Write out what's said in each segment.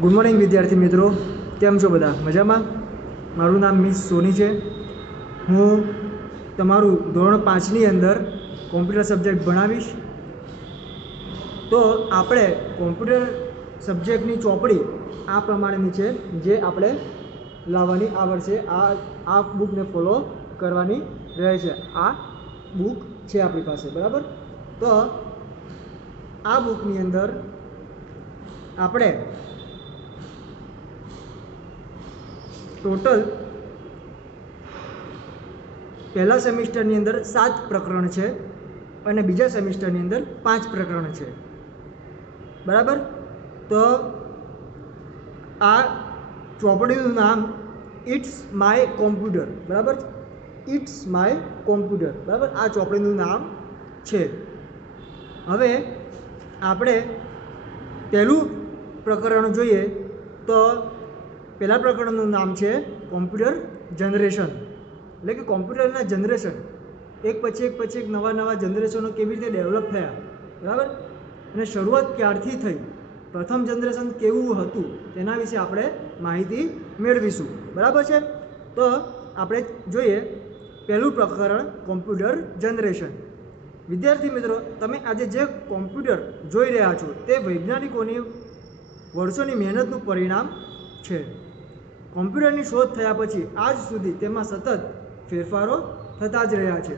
Good morning विद्यार्थी मित्रों, केम छो बधा मजामां। मारू नाम मिस सोनी है। हूँ तमारू धोरण 5 नी अंदर कॉम्प्यूटर सब्जेक्ट भणावीश। तो आपणे कॉम्प्यूटर सब्जेक्टनी चोपड़ी आ प्रमाणेनी छे, जे आपणे लाववानी आ वर्षे आ बुकने फॉलो करवानी रहे छे। आ बुक छे आपणी पासे, बराबर। तो आ बुकनी अंदर आपणे टोटल पहला सेमिस्टरनी अंदर 7 प्रकरण है और बीजा सेमिस्टरनी अंदर 5 प्रकरण है, बराबर। तो आ चौपड़ीनुं नाम इट्स माय कॉम्प्यूटर, बराबर। इट्स माय कॉम्प्यूटर, बराबर। आ चौपड़ीनुं नाम है। हवे आपणे पहलुं प्रकरण जोईए तो पहला प्रकरणनुं नाम है कॉम्प्यूटर जनरेशन, એટલે કે કોમ્પ્યુટરના જનરેશન એક પછી એક નવા નવા જનરેશનો કેવી રીતે ડેવલપ થયા, બરાબર, અને શરૂઆત ક્યારથી થઈ, પ્રથમ જનરેશન કેવું હતું તેના વિશે આપણે માહિતી મેળવીશું, બરાબર છે। તો આપણે જોઈએ પહેલું પ્રકરણ કોમ્પ્યુટર જનરેશન। વિદ્યાર્થી મિત્રો, તમે આજે જે કોમ્પ્યુટર જોઈ રહ્યા છો તે વૈજ્ઞાનિકોની વર્ષોની મહેનતનું પરિણામ છે। કોમ્પ્યુટરની શોધ થયા પછી આજ સુધી તેમાં સતત ફેરફારો થતા જ રહ્યા છે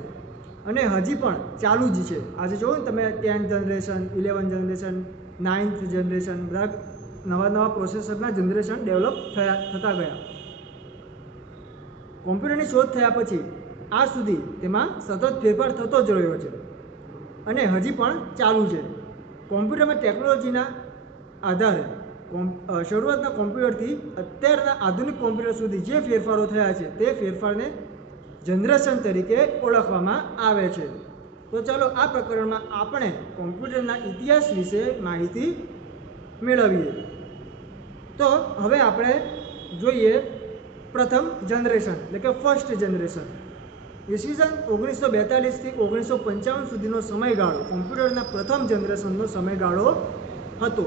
અને હજી પણ ચાલુ જ છે। આજે જુઓ ને તમે 10th generation, 11th generation, 9th generation, બધા નવા નવા પ્રોસેસરના જનરેશન ડેવલપ થતા ગયા। કોમ્પ્યુટરની શોધ થયા પછી આજ સુધી તેમાં સતત ફેરફાર થતો જ રહ્યો છે અને હજી પણ ચાલુ છે। કોમ્પ્યુટરમાં ટેકનોલોજીના આધારે શરૂઆતના કોમ્પ્યુટરથી અત્યારના આધુનિક કોમ્પ્યુટર સુધી જે ફેરફારો થયા છે તે ફેરફારને જનરેશન તરીકે ઓળખવામાં આવે છે। તો ચાલો આ પ્રકરણમાં આપણે કોમ્પ્યુટરના ઇતિહાસ વિશે માહિતી મેળવીએ। તો હવે આપણે જોઈએ પ્રથમ જનરેશન, એટલે કે ફર્સ્ટ જનરેશન। ઈસવીસન 1942 થી 1955 સુધીનો સમયગાળો કોમ્પ્યુટરના પ્રથમ જનરેશનનો સમયગાળો હતો।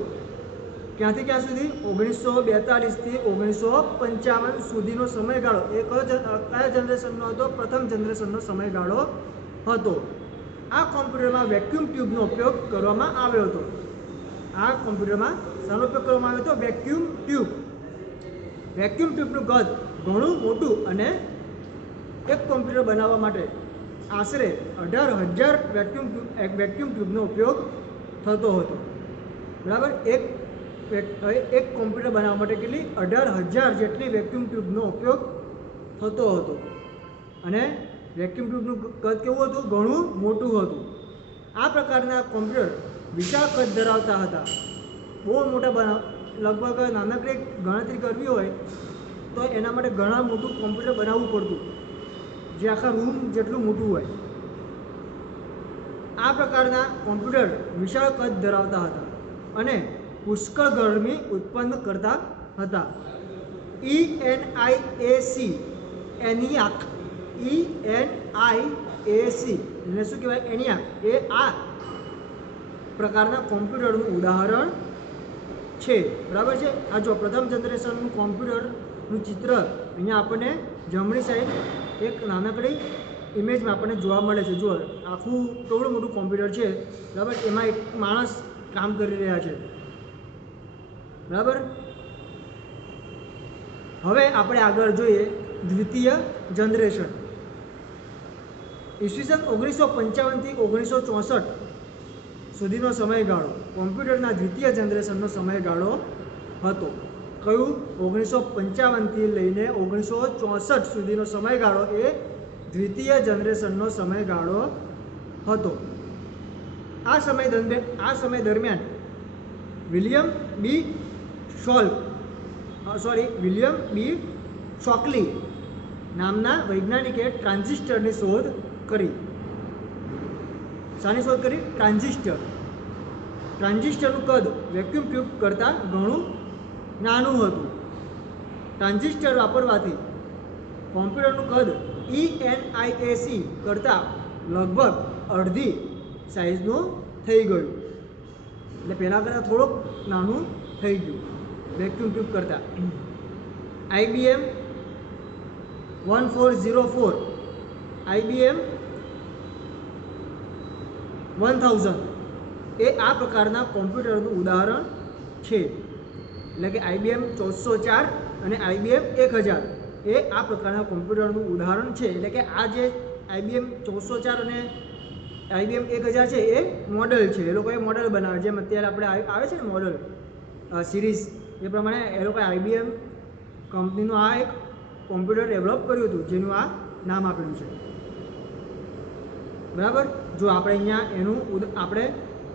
ક્યાંથી ક્યાં સુધી? 1942 થી 1955 સુધીનો સમયગાળો એ કયા જનરેશનનો હતો? પ્રથમ જનરેશનનો સમયગાળો હતો। આ કોમ્પ્યુટરમાં વેક્યુમ ટ્યુબનો ઉપયોગ કરવામાં આવ્યો હતો। આ કોમ્પ્યુટરમાં શાનો ઉપયોગ કરવામાં આવ્યો હતો? Vacuum tube. વેક્યુમ ટ્યુબનું કદ ઘણું મોટું અને એક કોમ્પ્યુટર બનાવવા માટે આશરે 18,000 વેક્યુમ ટ્યુબનો ઉપયોગ થતો હતો, બરાબર। એક કોમ્પ્યુટર બનાવવા માટે કેટલી? 18,000 જેટલી વેક્યુમ ટ્યુબનો ઉપયોગ થતો હતો અને વેક્યુમ ટ્યુબનું કદ કેવું હતું? ઘણું મોટું હતું। આ પ્રકારના કોમ્પ્યુટર વિશાળ કદ ધરાવતા હતા। બહુ મોટા લગભગ નાનકડી ગણતરી કરવી હોય તો એના માટે ઘણા મોટું કોમ્પ્યુટર બનાવવું પડતું, જે આખા રૂમ જેટલું મોટું હોય। આ પ્રકારના કોમ્પ્યુટર વિશાળ કદ ધરાવતા હતા અને પુષ્કળ ગરમી ઉત્પન્ન કરતા હતા। ENIAC એટલે શું કહેવાય? ENIAC એ આ પ્રકારના કોમ્પ્યુટરનું ઉદાહરણ છે, બરાબર છે। આ જો પ્રથમ જનરેશનનું કોમ્પ્યુટરનું ચિત્ર અહીંયા આપણને જમણી સાઈડ એક નાનકડી ઇમેજમાં આપણને જોવા મળે છે। જુઓ, આખું કેવડું મોટું કોમ્પ્યુટર છે, બરાબર। એમાં એક માણસ કામ કરી રહ્યા છે, બરાબર। હવે આપણે આગળ જોઈએ દ્વિતીય જનરેશન। ઈસવીસન 1955 થી 1964 સુધીનો સમયગાળો કોમ્પ્યુટરના દ્વિતીય જનરેશનનો સમયગાળો હતો। કયું? 1955 થી લઈને 1964 સુધીનો સમયગાળો એ દ્વિતીય જનરેશનનો સમયગાળો હતો। આ સમય દરમિયાન વિલિયમ બી શોકલી નામના વૈજ્ઞાનિકે ટ્રાન્ઝિસ્ટરની શોધ કરી। શાની શોધ કરી? ટ્રાન્ઝિસ્ટર। ટ્રાન્ઝિસ્ટરનું કદ વેક્યુમ ટ્યુબ કરતાં ઘણું નાનું હતું। ટ્રાન્ઝિસ્ટર વાપરવાથી કોમ્પ્યુટરનું કદ ENIAC કરતાં લગભગ અડધી સાઇઝનું થઈ ગયું, એટલે પહેલાં કરતાં થોડુંક નાનું થઈ ગયું। વેક્યુમ ટ્યુબ કરતાં. IBM 1404, IBM 1000 એ આ પ્રકારના કોમ્પ્યુટરનું ઉદાહરણ છે. એટલે કે IBM 1404 અને IBM 1000 એ આ પ્રકારના કોમ્પ્યુટરનું ઉદાહરણ છે. એટલે કે આ જે IBM 1404 અને IBM 1000 છે એ મોડલ છે. એ લોકોએ મોડલ બનાવે, જેમ અત્યારે આપણે આવે છે ને મોડલ સિરીઝ, એ પ્રમાણે એ લોકોએ IBM કંપનીનું આ એક કોમ્પ્યુટર ડેવલપ કર્યું હતું, જેનું આ નામ આપેલું છે. બરાબર. જો આપણે અહીંયા એનું આપણે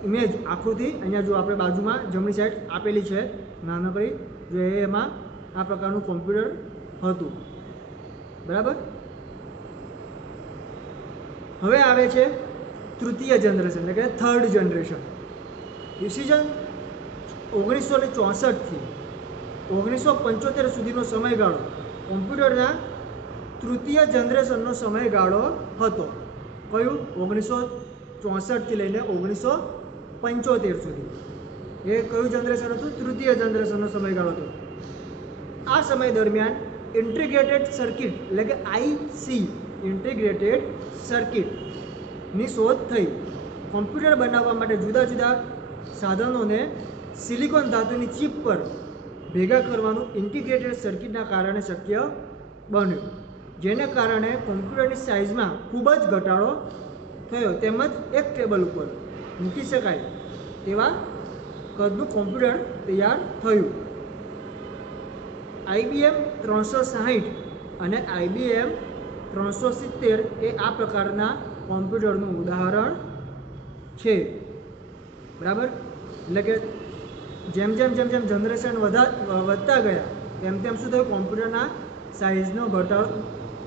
ઇમેજ આકૃતિ અહીંયા જો આપણે બાજુમાં જમણી સાઈડ આપેલી છે નાનકડી, જો એમાં આ પ્રકારનું કોમ્પ્યુટર હતું. બરાબર. હવે આવે છે તૃતીય જનરેશન, એટલે કે થર્ડ જનરેશન. ઈસવીસન 1964 થી 1975 સુધીનો સમયગાળો કોમ્પ્યુટરના તૃતીય જનરેશનનો સમયગાળો હતો. કયું? 1964 થી લઈને 1975 સુધી. એ કયું જનરેશન હતું? તૃતીય જનરેશનનો સમયગાળો હતો. આ સમય દરમિયાન ઇન્ટિગ્રેટેડ સર્કિટ, એટલે કે IC ઇન્ટિગ્રેટેડ સર્કિટની શોધ થઈ. કોમ્પ્યુટર બનાવવા માટે જુદા જુદા સાધનોને સિલિકોન ધાતુની ચિપ પર ભેગા કરવાનું ઇન્ટિગ્રેટેડ સર્કિટના કારણે શક્ય બન્યું, જેને કારણે કોમ્પ્યુટરની સાઇઝમાં ખૂબ જ ઘટાડો થયો, તેમજ એક ટેબલ ઉપર મૂકી શકાય તેવા કદનું કોમ્પ્યુટર તૈયાર થયું. IBM 360 અને IBM 370 એ આ પ્રકારના કોમ્પ્યુટરનું ઉદાહરણ છે. બરાબર. એટલે કે જેમ જેમ જનરેશન વધતા ગયા તેમ શું થયું? કોમ્પ્યુટરના સાઇઝનો ઘટાડો,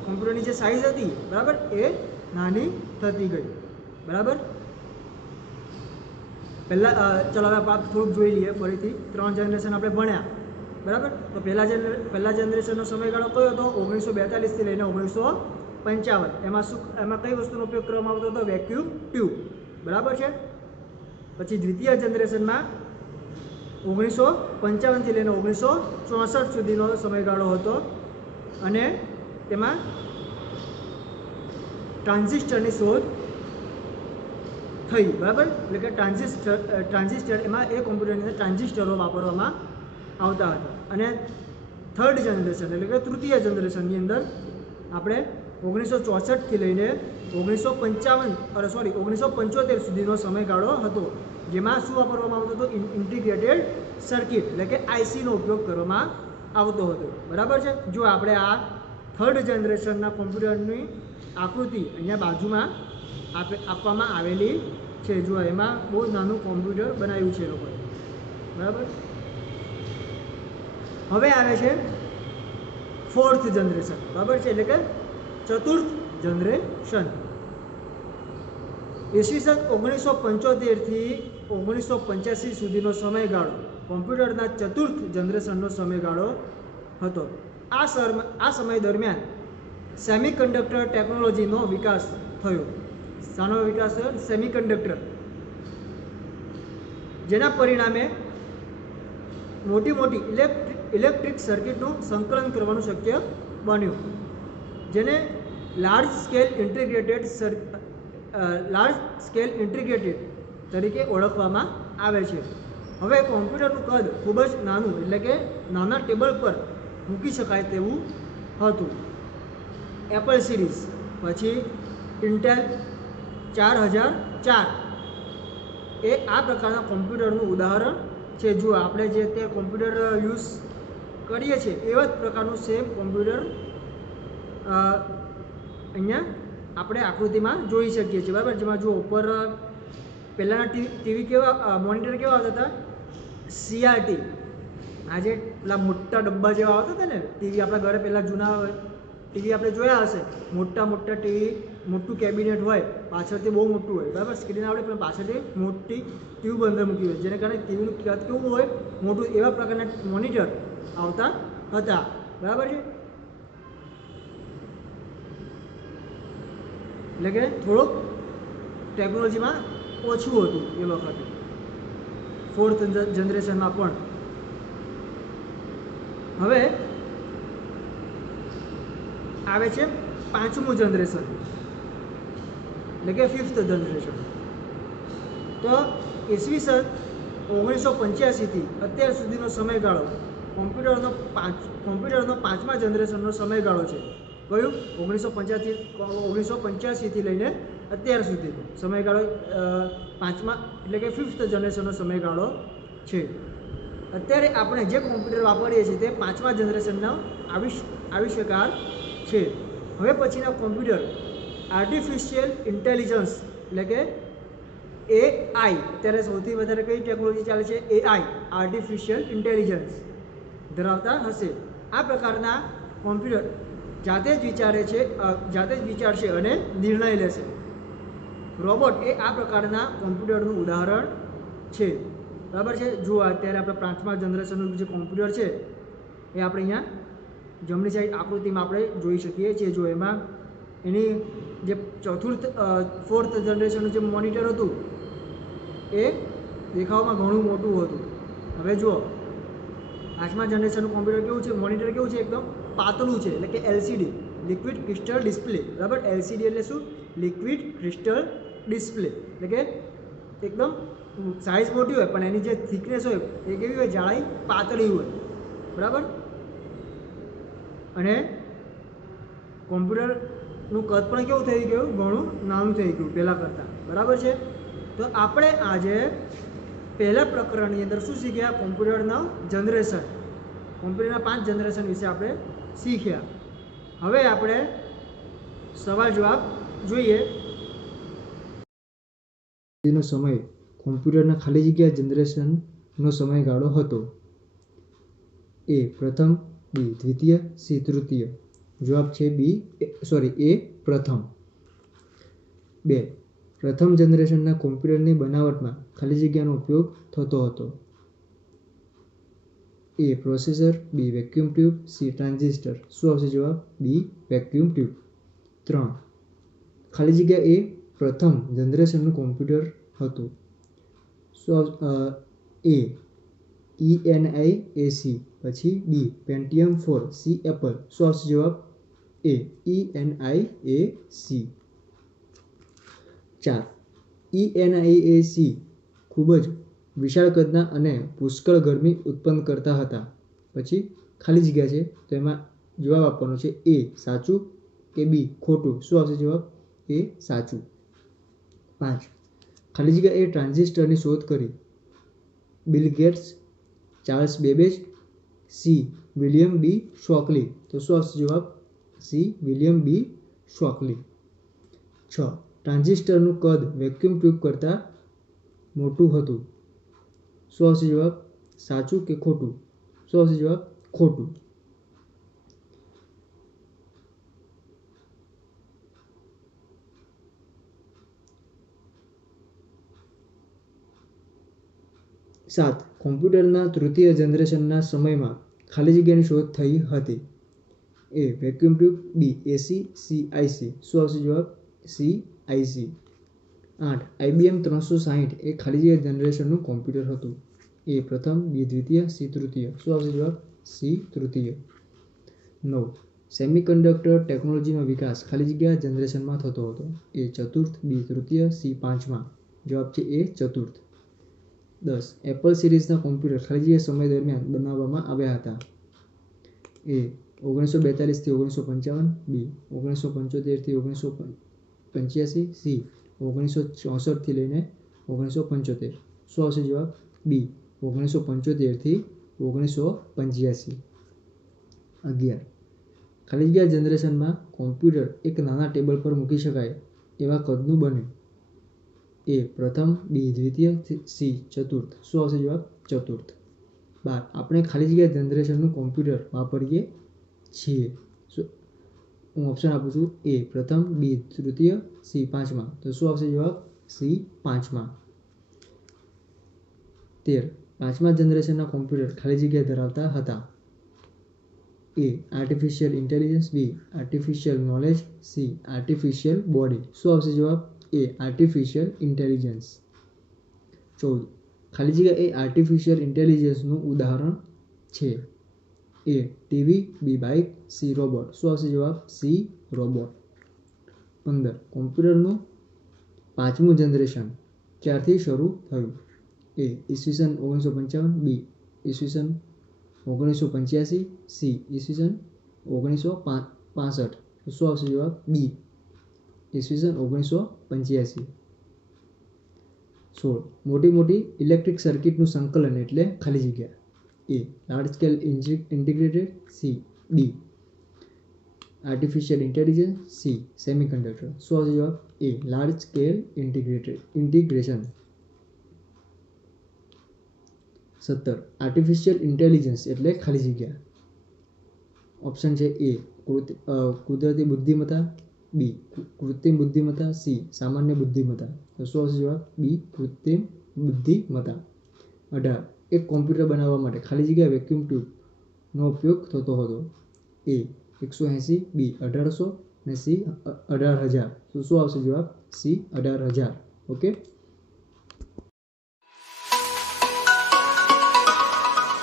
કોમ્પ્યુટરની જે સાઇઝ હતી બરાબર એ નાની થતી ગઈ. બરાબર. પહેલાં ચાલો હવે આપણે થોડુંક જોઈ લઈએ ફરીથી. 3 જનરેશન આપણે ભણ્યા. બરાબર. તો પહેલા જનરેશનનો સમયગાળો કયો હતો? 1942 થી લઈને 1955. એમાં કઈ વસ્તુનો ઉપયોગ કરવામાં આવતો હતો? Vacuum tube. બરાબર છે. પછી દ્વિતીય જનરેશનમાં 1955 થી લઈને 1964 સુધીનો સમયગાળો હતો, અને તેમાં ટ્રાન્ઝિસ્ટરની શોધ થઈ. બરાબર. એટલે કે ટ્રાન્ઝિસ્ટર એમાં એ કોમ્પ્યુટરની અંદર ટ્રાન્ઝિસ્ટરો વાપરવામાં આવતા હતા. અને થર્ડ જનરેશન એટલે કે તૃતીય જનરેશનની અંદર આપણે 1964 થી લઈને 1975 સુધીનો સમયગાળો હતો, જેમાં શું વાપરવામાં આવતો હતો? ઇન્ટિગ્રેટેડ સર્કિટ એટલે કે ICનો ઉપયોગ કરવામાં આવતો હતો. બરાબર છે. જો આપણે આ થર્ડ જનરેશનના કોમ્પ્યુટરની આકૃતિ અહીંયા બાજુમાં આપવામાં આવેલી છે. જો એમાં બહુ નાનું કોમ્પ્યુટર બનાવ્યું છે લોકોએ. બરાબર. હવે આવે છે ફોર્થ જનરેશન. બરાબર છે. એટલે કે ચતુર્થ જનરેશન. ઈસવીસન 1975 થી 1985 સુધીનો સમયગાળો કોમ્પ્યુટરના ચતુર્થ જનરેશનનો સમયગાળો હતો. આ સમય દરમિયાન સેમિકન્ડક્ટર ટેકનોલોજીનો વિકાસ થયો. શાનો વિકાસ થયો? સેમિકન્ડક્ટર. જેના પરિણામે મોટી ઇલેક્ટ્રિક સર્કિટનું સંકલન કરવાનું શક્ય બન્યું, જેને લાર્જ સ્કેલ ઇન્ટિગ્રેટેડ તરીકે ઓળખવામાં આવે છે. હવે કોમ્પ્યુટરનું કદ ખૂબ જ નાનું, એટલે કે નાના ટેબલ પર મૂકી શકાય તેવું હતું. એપલ સિરીઝ, પછી ઇન્ટેલ 4004 એ આ પ્રકારના કોમ્પ્યુટરનું ઉદાહરણ છે. જો આપણે જે તે કોમ્પ્યુટર યુઝ કરીએ છીએ એવા જ પ્રકારનું સેમ કોમ્પ્યુટર અહીંયા આપણે આકૃતિમાં જોઈ શકીએ છીએ. બરાબર. જેમાં જો ઉપર પહેલાંના ટીવી કેવા મોનિટર કેવા આવતા હતા? CRT. આજે પેલા મોટા ડબ્બા જેવા આવતા હતા ને ટીવી. આપણા ઘરે પહેલાં જૂના ટીવી આપણે જોયા હશે. મોટા ટીવી, મોટું કેબિનેટ હોય, પાછળથી બહુ મોટું હોય. બરાબર. સ્ક્રીન આવડે પણ પાછળથી મોટી ટ્યુબ અંદર મૂકી હોય, જેને કારણે ટીવીનું કદ કેવું હોય? મોટું. એવા પ્રકારના મોનિટર આવતા હતા. બરાબર છે. એટલે કે થોડુંક ટેકનોલોજીમાં ઓછું હતું એ વખતે. ફોર્થ જનરેશનમાં પણ હવે આવે છે પાંચમું જનરેશન, એટલે કે 5th જનરેશન. તો ઈસવીસન 1985થી અત્યાર સુધીનો સમયગાળો કોમ્પ્યુટરનો પાંચમા જનરેશનનો સમયગાળો છે. કયું? 1985થી લઈને અત્યાર સુધીનો સમયગાળો પાંચમા એટલે કે 5th જનરેશનનો સમયગાળો છે. અત્યારે આપણે જે કોમ્પ્યુટર વાપરીએ છીએ તે પાંચમા જનરેશનનો આવિષ્કાર છે. હવે પછીના કોમ્પ્યુટર આર્ટિફિશિયલ ઇન્ટેલિજન્સ એટલે કે AI, અત્યારે સૌથી વધારે કઈ ટેકનોલોજી ચાલે છે? AI, આર્ટિફિશિયલ ઇન્ટેલિજન્સ ધરાવતા હશે. આ પ્રકારના કોમ્પ્યુટર જાતે જ વિચારશે અને નિર્ણય લેશે. રોબોટ એ આ પ્રકારના કોમ્પ્યુટરનું ઉદાહરણ છે. બરાબર છે. જુઓ અત્યારે આપણે પાંચમા જનરેશનનું જે કોમ્પ્યુટર છે એ આપણે અહીંયા જમણી સાઈડ આકૃતિમાં આપણે જોઈ શકીએ છીએ. જો એમાં એની જે ફોર્થ જનરેશનનું જે મોનિટર હતું એ દેખાવમાં ઘણું મોટું હતું. હવે જુઓ પાંચમા જનરેશનનું કોમ્પ્યુટર કેવું છે? મોનિટર કેવું છે? એકદમ પાતળું છે, એટલે કે LCD, લિક્વિડ ક્રિસ્ટલ ડિસ્પ્લે. બરાબર. LCD એટલે શું? લિક્વિડ ક્રિસ્ટલ ડિસ્પ્લે, એટલે કે એકદમ સાઇઝ મોટી હોય પણ એની જે થિકનેસ હોય એ કેવી હોય? જાડાઈ પાતળી હોય. બરાબર. અને કોમ્પ્યુટરનું કદ પણ કેવું થઈ ગયું? ઘણું નાનું થઈ ગયું પહેલાં કરતાં. બરાબર છે. તો આપણે આજે પહેલા પ્રકરણની અંદર શું શીખ્યા? કોમ્પ્યુટરના જનરેશન, કોમ્પ્યુટરના 5 જનરેશન વિશે આપણે શીખ્યા. હવે આપણે સવાલ જવાબ જોઈએ. નો સમય કોમ્પ્યુટરના ખાલી જગ્યા જનરેશનનો સમયગાળો હતો. એ પ્રથમ, બી દ્વિતીય, સી તૃતીય. જવાબ છે એ પ્રથમ. 2. પ્રથમ જનરેશનના કોમ્પ્યુટરની બનાવટમાં ખાલી જગ્યાનો ઉપયોગ થતો હતો. એ પ્રોસેસર, બી વેક્યુમ ટ્યુબ, સી ટ્રાન્ઝિસ્ટર. શું આવશે જવાબ? બી વેક્યુમ ટ્યુબ. 3. ખાલી જગ્યા એ પ્રથમ જનરેશનનું કોમ્પ્યુટર હતું. શું એ ENIAC, પછી બી પેન્ટિયમ 4, સી એપલ. શું આવશે જવાબ? એ ENIAC. 4. ENIAC ખૂબ જ વિશાળ કદના અને પુષ્કળ ગરમી ઉત્પન્ન કરતા હતા. પછી ખાલી જગ્યા છે તો એમાં જવાબ આપવાનો છે એ સાચું કે બી ખોટું. શું આવશે જવાબ? એ સાચું. 5. ખાલી જગ્યા એ ટ્રાન્ઝિસ્ટરની શોધ કરી. Bill Gates, Charles Babbage, C William B Shockley. તો શું આવશે જવાબ? C William B શોકલી. 6. ટ્રાન્ઝિસ્ટરનું કદ વેક્યુમ ટ્યુબ કરતાં મોટું હતું. શું આવશે જવાબ? સાચું કે ખોટું? શું આવશે જવાબ? ખોટું. 7. કોમ્પ્યુટરના તૃતીય જનરેશનના સમયમાં ખાલી જગ્યાની શોધ થઈ હતી. એ વેક્યુમ ટ્યુબ, બી એસી, સી આઈસી. શું આવશે જવાબ? C IC. 8. IBM 360 એ ખાલી જગ્યા જનરેશનનું કોમ્પ્યુટર હતું. એ પ્રથમ, બી દ્વિતીય, સી તૃતીય. શું આવશે જવાબ? સી તૃતીય. 9. સેમિકન્ડક્ટર ટેકનોલોજીનો વિકાસ ખાલી જગ્યા જનરેશનમાં થતો હતો. એ ચતુર્થ, બી તૃતીય, સી પાંચમા. જવાબ છે એ ચતુર્થ. 10. એપલ સિરીઝના કોમ્પ્યુટર ખાલી જગ્યા સમય દરમિયાન બનાવવામાં આવ્યા હતા. એ 1942થી 1955, બી 1975થી 1985, સી 1964થી લઈને 1975. શું આવશે જવાબ? બી 1975થી 1985. 11. ખાલી જગ્યા જનરેશનમાં કોમ્પ્યુટર એક નાના ટેબલ પર મૂકી શકાય એવા કદનું બને. એ પ્રથમ, બી દ્વિતીય, સી ચતુર્થ. શું આવશે જવાબ? ચતુર્થ. 12. આપણે ખાલી જગ્યા જનરેશનનું કોમ્પ્યુટર વાપરીએ છીએ. હું ઓપ્શન આપું છું. એ પ્રથમ, બી તૃતીય, સી પાંચમા. તો શું આવશે જવાબ? સી પાંચમા. 13. પાંચમા જનરેશનના કોમ્પ્યુટર ખાલી જગ્યા ધરાવતા હતા. A artificial intelligence, B artificial knowledge, C artificial body. શું આવશે જવાબ? A artificial intelligence. 14. ખાલી જગ્યા એ આર્ટિફિશિયલ ઇન્ટેલિજન્સનું ઉદાહરણ છે. A TV, B bike, C robot. શું આવશે જવાબ? C robot. 15 કોમ્પ્યુટરનું પાંચમું જનરેશન ક્યારથી શરૂ થયું? એ ઈસવીસન 1955, બી ઈસવીસન 1985, સી ઈસવીસન 1965. શું આવશે જવાબ? બી ઈસવીસન 1985. 16 મોટી મોટી ઇલેક્ટ્રિક સર્કિટનું સંકલન એટલે ખાલી જગ્યા. A large scale integrated, C D artificial intelligence, C semiconductor. શું આવશે જવાબ? A large scale integration. 17 artificial intelligence એટલે ખાલી જગ્યા. ઓપ્શન છે એ કુદરતી બુદ્ધિમત્તા, બી કૃત્રિમ બુદ્ધિમત્તા, સી સામાન્ય બુદ્ધિમત્તા. તો શું આવશે જવાબ? બી કૃત્રિમ બુદ્ધિમત્તા. 18 એક કોમ્પ્યુટર બનાવવા માટે ખાલી જગ્યા વેક્યુમ ટ્યુબનો ઉપયોગ થતો હતો. એ 180, બી 1800 અને સી 18,000. તો શું આવશે જવાબ? સી 18,000. ઓકે.